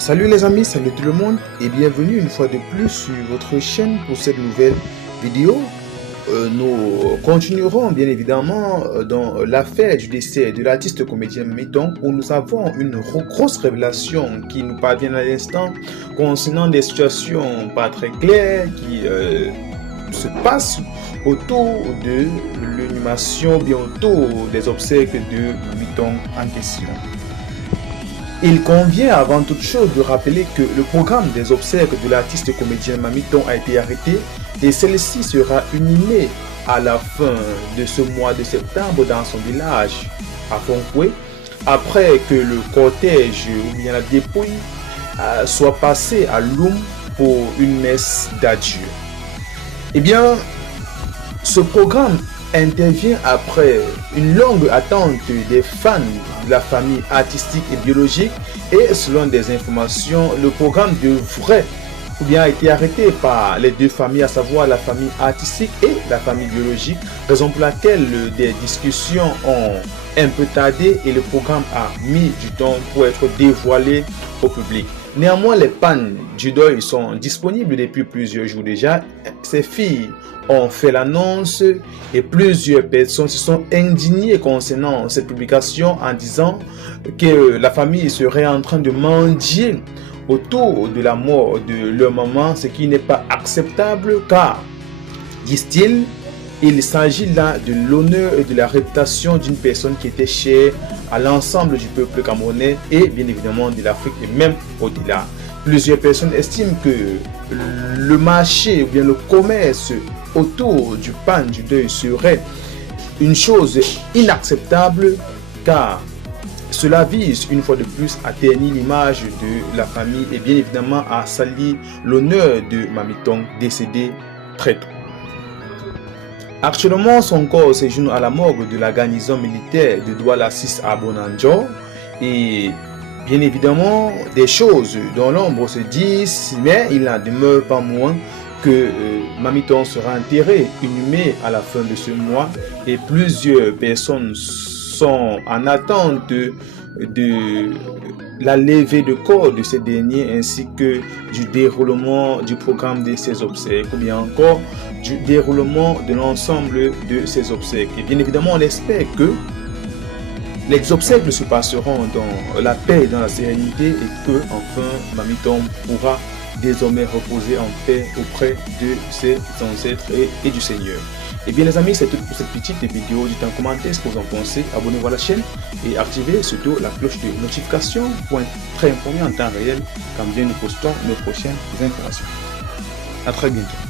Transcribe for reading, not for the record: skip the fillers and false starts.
Salut les amis, salut tout le monde et bienvenue une fois de plus sur votre chaîne pour cette nouvelle vidéo. Nous continuerons bien évidemment dans l'affaire du décès de l'artiste comédien Mamie-Tong, où nous avons une grosse révélation qui nous parvient à l'instant concernant des situations pas très claires qui se passent autour de l'inhumation bientôt des obsèques de Mamie-Tong en question. Il convient avant toute chose de rappeler que le programme des obsèques de l'artiste comédien Mamie-Tong a été arrêté et celle-ci sera inhumée à la fin de ce mois de septembre dans son village à Fonkwe, après que le cortège ou bien la dépouille soit passé à Loum pour une messe d'adieu. Eh bien, ce programme intervient après une longue attente des fans de la famille artistique et biologique, et selon des informations, le programme devrait ou bien a été arrêté par les deux familles, à savoir la famille artistique et la famille biologique, raison pour laquelle des discussions ont un peu tardé et le programme a mis du temps pour être dévoilé au public. Néanmoins, les pannes du deuil sont disponibles depuis plusieurs jours déjà. Ces filles ont fait l'annonce et plusieurs personnes se sont indignées concernant cette publication en disant que la famille serait en train de mendier autour de la mort de leur maman, ce qui n'est pas acceptable car, disent-ils, il s'agit là de l'honneur et de la réputation d'une personne qui était chère à l'ensemble du peuple camerounais et bien évidemment de l'Afrique et même au-delà. Plusieurs personnes estiment que le marché ou bien le commerce autour du pan du deuil serait une chose inacceptable car cela vise une fois de plus à ternir l'image de la famille et bien évidemment à salir l'honneur de Mamie-Tong décédée très tôt. Actuellement, son corps séjourne à la morgue de la garnison militaire de Douala 6 à Bonanjo et bien évidemment des choses dont l'ombre se disent, mais il n'en demeure pas moins que Mamie-Tong sera enterrée, inhumée à la fin de ce mois et plusieurs personnes sont en attente de la levée de corps de ces derniers ainsi que du déroulement du programme de ces obsèques ou bien encore du déroulement de l'ensemble de ces obsèques. Et bien évidemment, on espère que les obsèques se passeront dans la paix et dans la sérénité et que enfin Mamie-Tong pourra désormais reposer en paix auprès de ses ancêtres et du Seigneur. Et bien les amis, c'est tout pour cette petite vidéo. Dites en commentaire ce que vous en pensez, abonnez-vous à la chaîne et activez surtout la cloche de notification pour être très informé en temps réel quand bien nous postons nos prochaines informations. À très bientôt.